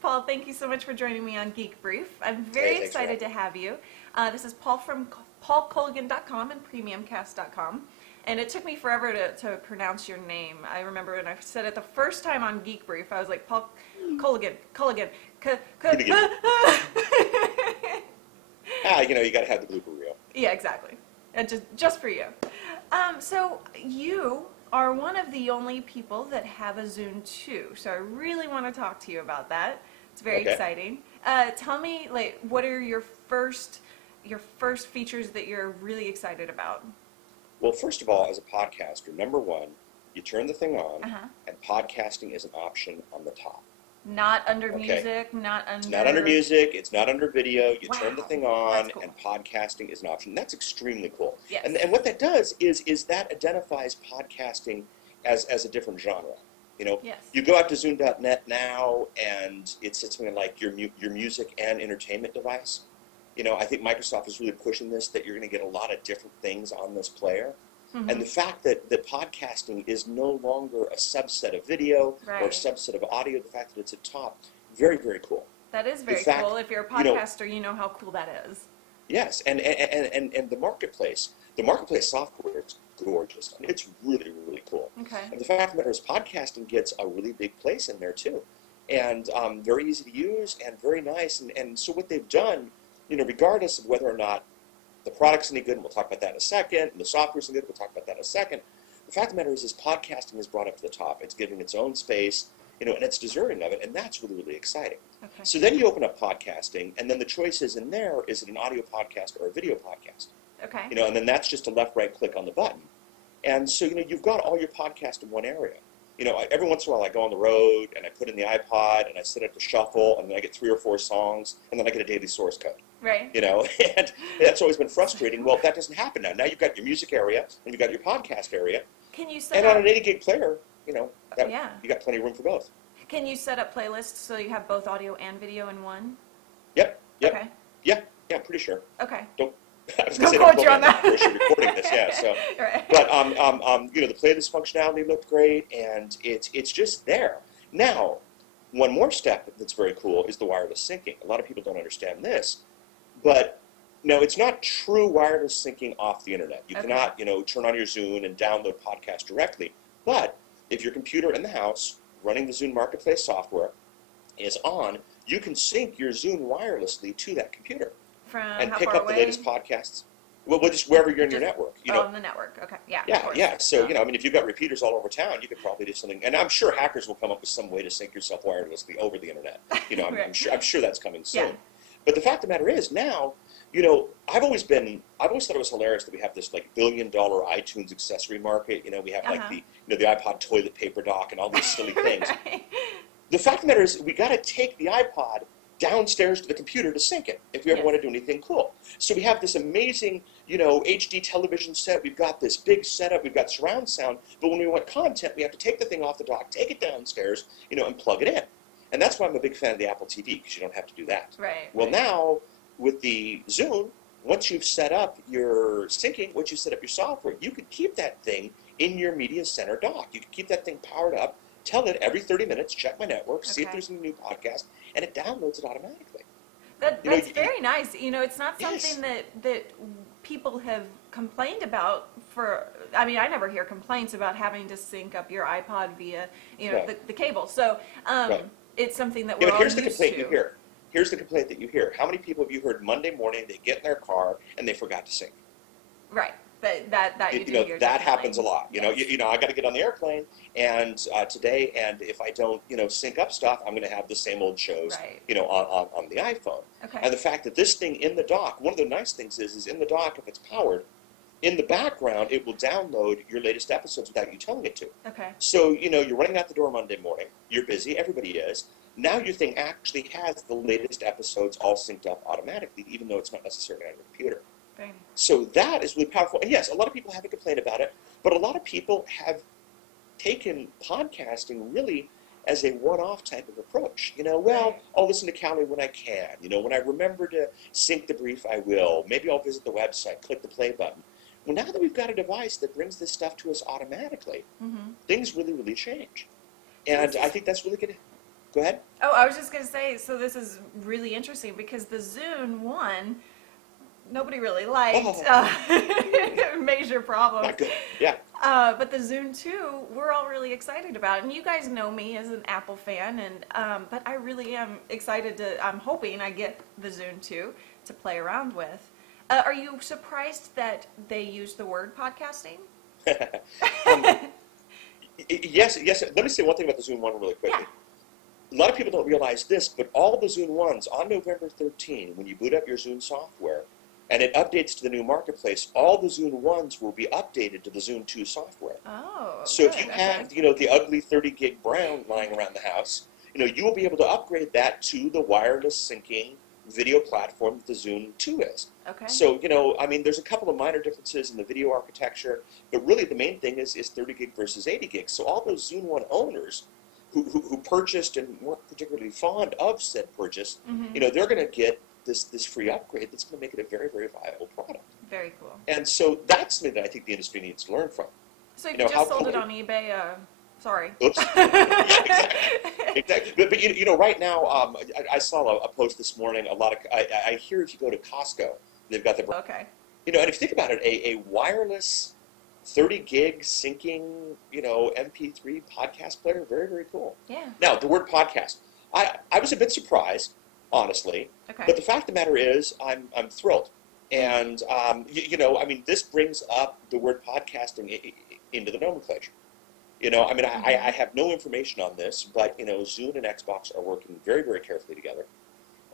Paul, thank you so much for joining me on Geek Brief. I'm very excited to have you. This is Paul from paulcolligan.com and premiumcast.com. And it took me forever to pronounce your name. I remember when I said it the first time on Geek Brief, I was like, Paul Colligan. You got to have the blooper reel. Yeah, exactly. And just for you. So you are one of the only people that have a Zune 2. So I really want to talk to you about that. It's very exciting. Tell me, what are your first features that you're really excited about? Well, first of all, as a podcaster, number one, you turn the thing on, and podcasting is an option on the top. Not under music, not under... It's not under music, it's not under video. You turn the thing on, cool. and podcasting is an option. That's extremely cool. Yes. And what that does is that identifies podcasting as a different genre. You go out to Zune.net now, and it's something like your music and entertainment device. I think Microsoft is really pushing this, that you're going to get a lot of different things on this player. And the fact that podcasting is no longer a subset of video or a subset of audio, the fact that it's at top, very, very cool. That is very cool. If you're a podcaster, you know how cool that is. Yes, and the marketplace software is gorgeous. And it's really, really cool. Okay. And the fact of the matter is podcasting gets a really big place in there too. And very easy to use and very nice. And so what they've done, regardless of whether or not the product's any good, and we'll talk about that in a second, and the software's any good, we'll talk about that in a second. The fact of the matter is podcasting is brought up to the top. It's given its own space, and it's deserving of it, and that's really, really exciting. Okay. So then you open up podcasting, and then the choice is in there, is it an audio podcast or a video podcast? Okay. And then that's just a left-right click on the button. And so, you've got all your podcasts in one area. Every once in a while I go on the road, and I put in the iPod, and I set it to shuffle, and then I get 3 or 4 songs, and then I get a daily source code. Right. And that's always been frustrating. Well, that doesn't happen now. Now you've got your music area, and you've got your podcast area. Can you set and up... on an 80 gig player, you got plenty of room for both. Can you set up playlists so you have both audio and video in one? Yep. Okay. Yeah, I'm pretty sure. Okay. Don't quote you on that. Of course, you're recording this, yeah. So, right. But the playlist functionality looked great, and it's just there. Now, one more step that's very cool is the wireless syncing. A lot of people don't understand this, but no, it's not true wireless syncing off the internet. You cannot, turn on your Zune and download podcasts directly. But if your computer in the house running the Zune Marketplace software is on, you can sync your Zune wirelessly to that computer. And pick up the latest podcasts. Well, just wherever you're in your network. On the network. Okay. Yeah. Yeah. So, if you've got repeaters all over town, you could probably do something. And I'm sure hackers will come up with some way to sync yourself wirelessly over the internet. I'm sure that's coming soon. Yeah. But the fact of the matter is now, I've always thought it was hilarious that we have this $1 billion iTunes accessory market. We have the iPod toilet paper dock and all these silly things. Right. The fact of the matter is we got to take the iPod downstairs to the computer to sync it if we ever want to do anything cool. So we have this amazing, HD television set. We've got this big setup. We've got surround sound. But when we want content, we have to take the thing off the dock, take it downstairs, and plug it in. And that's why I'm a big fan of the Apple TV, because you don't have to do that. Right. Well, now with the Zune, once you've set up your syncing, once you've set up your software, you can keep that thing in your media center dock. You can keep that thing powered up, tell it every 30 minutes, check my network, see if there's any new podcast, and it downloads it automatically. That's very nice. It's not something that people have complained about I never hear complaints about having to sync up your iPod via, the cable. So it's something that we're all used to. Here's the complaint that you hear. How many people have you heard Monday morning, they get in their car, and they forgot to sync? Right. That happens a lot. I got to get on the airplane and today, and if I don't, sync up stuff, I'm going to have the same old shows, on the iPhone. Okay. And the fact that this thing in the dock, one of the nice things is in the dock, if it's powered, in the background, it will download your latest episodes without you telling it to. Okay. So, you're running out the door Monday morning, you're busy, everybody is. Now your thing actually has the latest episodes all synced up automatically, even though it's not necessarily on your computer. So that is really powerful. And yes, a lot of people haven't complained about it, but a lot of people have taken podcasting really as a one-off type of approach. Well, I'll listen to Callie when I can. When I remember to sync the brief, I will. Maybe I'll visit the website, click the play button. Well, now that we've got a device that brings this stuff to us automatically, things really, really change. And I think that's really good. Go ahead. Oh, I was just going to say, so this is really interesting because the Zune 1, nobody really liked. Major problem. Not good. Yeah. But the Zune 2, we're all really excited about. And you guys know me as an Apple fan, and but I really am excited I'm hoping I get the Zune 2 to play around with. Are you surprised that they use the word podcasting? Yes. Let me say one thing about the Zune 1 really quickly. Yeah. A lot of people don't realize this, but all the Zune 1s on November 13, when you boot up your Zune software, and it updates to the new marketplace, all the Zune 1s will be updated to the Zune 2 software. Oh, so if you have, the ugly 30 gig brown lying around the house, you will be able to upgrade that to the wireless syncing video platform that the Zune 2 is. Okay. So, there's a couple of minor differences in the video architecture, but really the main thing is 30 gig versus 80 gig. So all those Zune 1 owners who purchased and weren't particularly fond of said purchase, they're going to get this free upgrade that's going to make it a very, very viable product. Very cool. And so that's something that I think the industry needs to learn from. So if you just sold it on eBay, sorry. Oops. Yeah, exactly. But right now, I saw a post this morning. I hear if you go to Costco, they've got the. Okay. And if you think about it, a wireless 30 gig syncing, MP3 podcast player, very, very cool. Yeah. Now, the word podcast, I was a bit surprised, honestly. Okay. But the fact of the matter is, I'm thrilled. And, this brings up the word podcasting into the nomenclature. I have no information on this, but, Zune and Xbox are working very, very carefully together.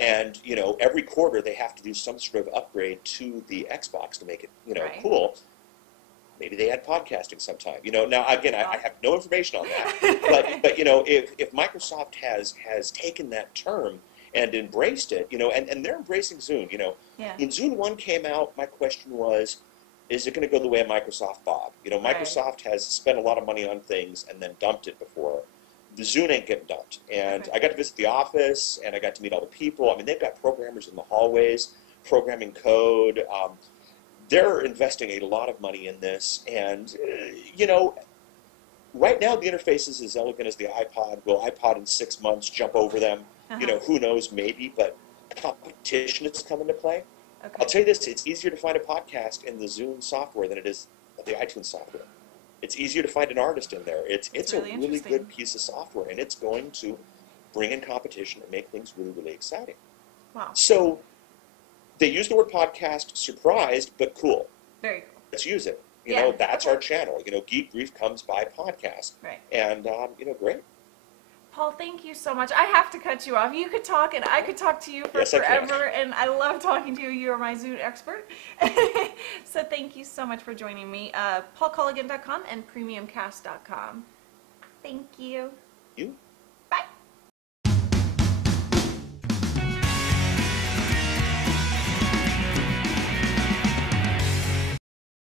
And, every quarter they have to do some sort of upgrade to the Xbox to make it, cool. Maybe they add podcasting sometime. Now, again, I have no information on that. but if Microsoft has taken that term and embraced it, and they're embracing Zune, When Zune 1 came out, my question was, is it going to go the way of Microsoft Bob? Microsoft has spent a lot of money on things and then dumped it before. The Zune ain't getting dumped. And I got to visit the office, and I got to meet all the people. They've got programmers in the hallways, programming code. They're investing a lot of money in this. And, right now the interface is as elegant as the iPod. Will iPod in 6 months jump over them? Who knows, maybe. But competition is coming to play. Okay. I'll tell you this, it's easier to find a podcast in the Zune software than it is the iTunes software. It's easier to find an artist in there. It's really a really good piece of software, and it's going to bring in competition and make things really, really exciting. Wow. So they use the word podcast, surprised, but cool. Very cool. Let's use it. That's our channel. Geek Brief comes by podcast. Right. And, great. Paul, thank you so much. I have to cut you off. You could talk, and I could talk to you for forever, and I love talking to you. You are my Zune expert. So thank you so much for joining me. PaulColligan.com and PremiumCast.com. Thank you. You.